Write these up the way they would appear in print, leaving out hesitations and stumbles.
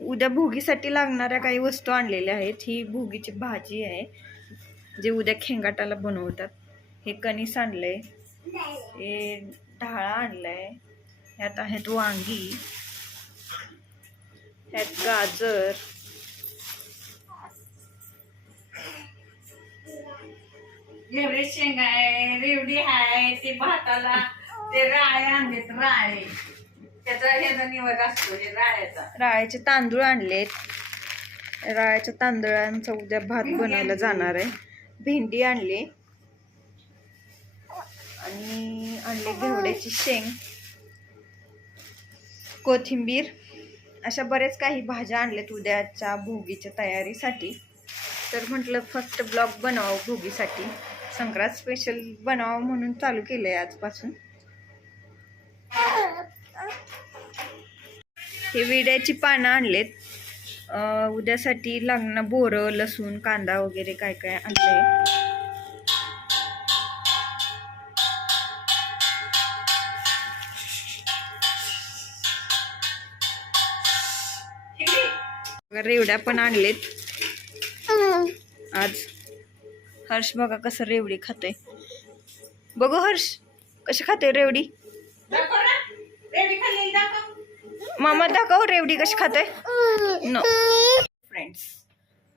उद्या भोगीसाठी लागणाऱ्या काही वस्तू आणलेल्या आहेत. ही भोगीची भाजी आहे जे उद्या खेंगाटाला बनवतात. हे कणीस आणलंय, हे ढाळा आणलाय, ह्यात आहेत वांगी, ह्यात गाजर, एवढे शेंगा आहे, रेवडी आहे, ते भाताला ते राळे आणलेत. राळे त्याचा ह्याचा निवड असतो, हे राळ्याचा. राळ्याचे तांदूळ आणलेत. राळ्याच्या तांदळांचा उद्या भात बनवला जाणार आहे. भेंडी आणली आणि आणले घेवड्याची शेंग, कोथिंबीर, अशा बरेच काही भाज्या आणल्यात उद्याच्या भोगीच्या तयारीसाठी. तर म्हटलं फर्स्ट ब्लॉग बनवावं भोगीसाठी, संक्रांत स्पेशल बनवावं म्हणून चालू केलंय आजपासून. हे विड्याची पानं आणलेत. उद्यासाठी लागणार बोरं, लसूण, कांदा वगैरे काय काय आणलंय. रेवड्या पण आणलेत आज. हर्ष बघा कसं रेवडी खातोय. बघू हर्ष कशी खातोय रेवडी. मामा दाखव रेवडी कशी खातोय. नो फ्रेंड्स,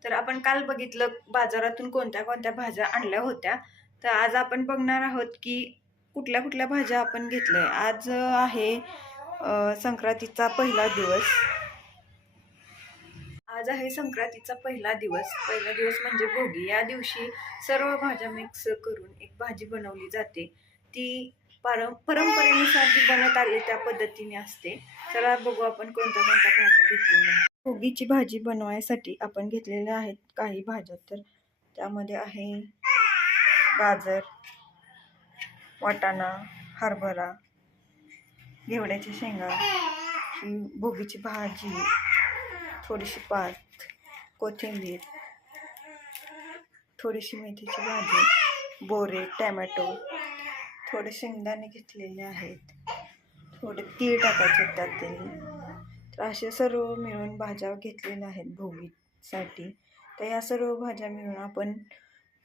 तर आपण काल बघितलं बाजारातून कोणत्या कोणत्या भाज्या आणल्या होत्या. तर आज आपण बघणार आहोत की कुठल्या कुठल्या भाज्या आपण घेतल्या. आज आहे संक्रांतीचा पहिला दिवस. आज आहे संक्रांतीचा पहिला दिवस. पहिला दिवस म्हणजे भोगी. या दिवशी सर्व भाज्या मिक्स करून एक भाजी बनवली जाते. ती परंपरेनुसार जी बनत आली त्या पद्धतीने असते. चला बघू आपण कोणत्या कोणत्या भाज्या घेतलेल्या आहेत. भोगीची भाजी बनवायसाठी आपण घेतलेल्या आहेत काही भाज्या. तर त्यामध्ये आहे गाजर, वाटाणा, हरभरा, घेवड्याच्या शेंगा, भोगीची भाजी, थोडीशी पात, कोथिंबीर, थोडीशी मेथीची भाजी, बोरे, टॅमॅटो, थोडे शेंगदाणे घेतलेले आहेत, थोडे तीळ टाकायचे त्यातील. तर असे सर्व मिळून भाज्या घेतलेल्या आहेत भोगीसाठी. तर या सर्व भाज्या मिळून आपण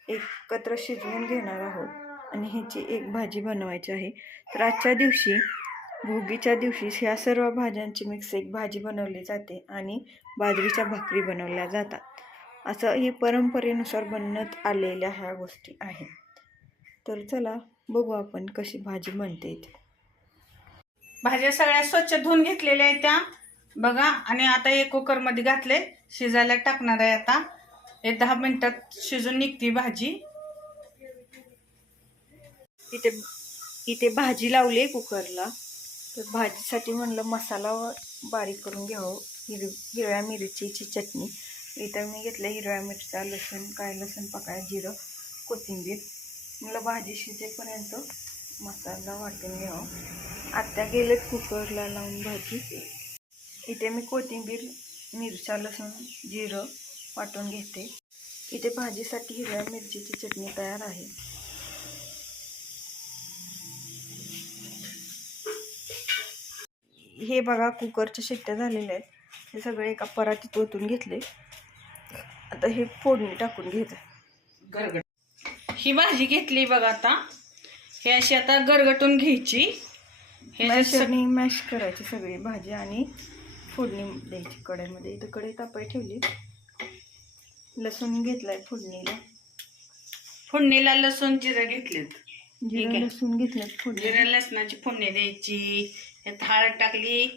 एकत्र शिजवून घेणार आहोत आणि ह्याची एक भाजी बनवायची आहे. तर आजच्या दिवशी भोगीच्या दिवशी ह्या सर्व भाज्यांची मिक्स एक भाजी बनवली जाते आणि बाजरीच्या भाकरी बनवल्या जातात. असं ही परंपरेनुसार बनत आलेल्या ह्या गोष्टी आहेत. तर चला बघू आपण कशी भाजी बनते. भाज्या सगळ्या स्वच्छ धुवून घेतलेल्या आहेत त्या बघा. आणि आता एक कुकरमध्ये घातले, शिजायला टाकणार आहे. आता हे 10 मिनिटात शिजून निघते भाजी. इथे भाजी लावली कुकरला. तर भाजीसाठी म्हणलं मसाला बारीक करून घ्यावं. हिरव्या मिरचीची चटणी. इथं मी घेतलं हिरव्या मिरच्या, लसूण, काय लसूण पाकळ्या, जिरं, कोथिंबीर. मला भाजी शिजेपर्यंत मसाला वाटून घ्यावं. आत्या गेलेत कुकरला लावून भाजी. इथे मी कोथिंबीर, मिरच्या, लसूण, जिरं वाटून घेते. इथे भाजीसाठी हिरव्या मिरचीची चटणी तयार आहे. हे बघा कुकरच्या शिट्ट्या झालेल्या आहेत. हे सगळे एका परातीत ओतून घेतले. आता हे फोडणी टाकून घ्यायचं. गरगट ही भाजी घेतली बघा. आता हे अशी आता गरगटून घ्यायची. हे मॅश करायची सगळी भाजी आणि फोडणी द्यायची कढईमध्ये. इथं कढई तापाय ठेवली. लसूण घेतलाय फोडणीला. फोडणीला लसूण जिरं घेतलेत. जिरं लसूण घेतलेत फोडणी. जिरं लसणाची फोडणी द्यायची. यात हळद टाकली,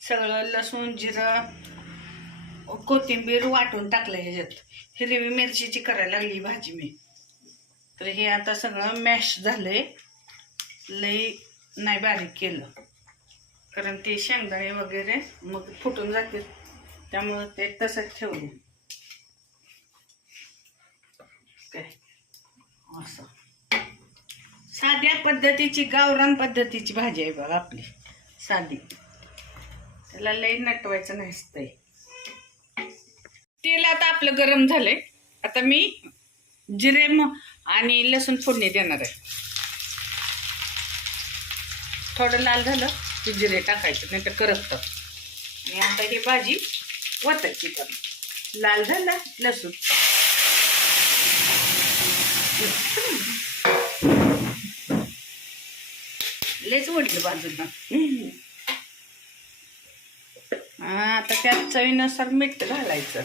सगळं लसूण जिरं कोथिंबीर वाटून टाकलं. ह्याच्यात हिरवी मिरचीची करायला लागली भाजी मी. तर हे आता सगळं मॅश झालंय. लई नाही बारीक केलं कारण ते शेंगदाणे वगैरे मग फुटून जातील, त्यामुळं ते तसंच ठेवलं. काय असं साध्या पद्धतीची गावरान पद्धतीची भाजी आहे बघा आपली, साधी. त्याला लई नटवायचं नसतंय. तेल आता आपलं गरम झालंय. आता मी जिरे आणि लसूण फोडणी देणार आहे. थोडं लाल झालं की जिरे टाकायचं, नाही तर करपतं. आणि आता ही भाजी वतायची पण लाल झाला लसूण. लेच वडलं बाजूला. आता त्यात चवीनुसार मीठ घालायचं.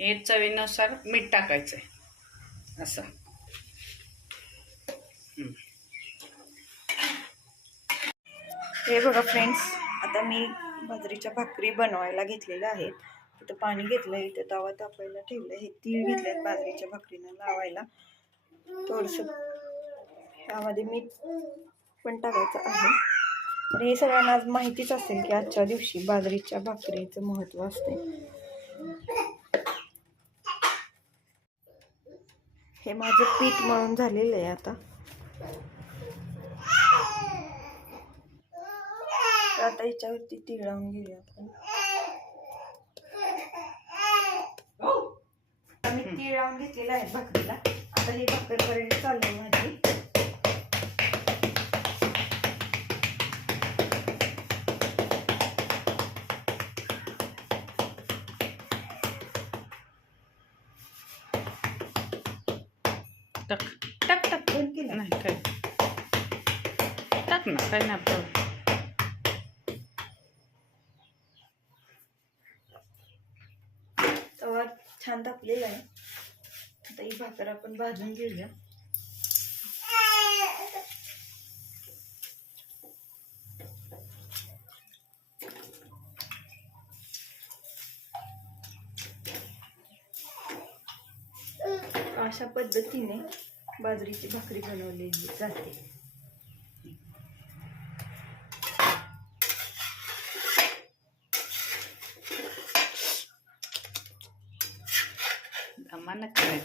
हे चवीनुसार मीठ टाकायचंय असं. हे बघा फ्रेंड्स, आता मी बाजरीच्या भाकरी बनवायला घेतलेल्या आहेत. इथं पाणी घेतलं, इथं तवा तापायला ठेवलं. हे तीळ घेतलेत बाजरीच्या भाकरीनं लावायला. थोडंसं त्यामध्ये मीठ पण टाकायचं आहे. तर हे सगळ्यांना आज माहितीच असेल की आजच्या दिवशी बाजरीच्या भाकरीचं महत्त्व असते. हे माझं पीठ मळून झालेलं आहे आता. तर आता ह्याच्यावरती तीळ लावून घेऊया आपण. मी तीळ लावून घेतलेलं आहे भाकरीला. आता ही भाकर करायला चालू आहे माझी. टाक टाक टाक. बंद केलं. नाही काय टाक ना, काय नाही आपलं. तवा छान तापलेला आहे. आता ही भाकर आपण भाजून घेऊया. अशा पद्धतीने बाजरीची भाकरी बनवलेली जाते. दमानं करायचं.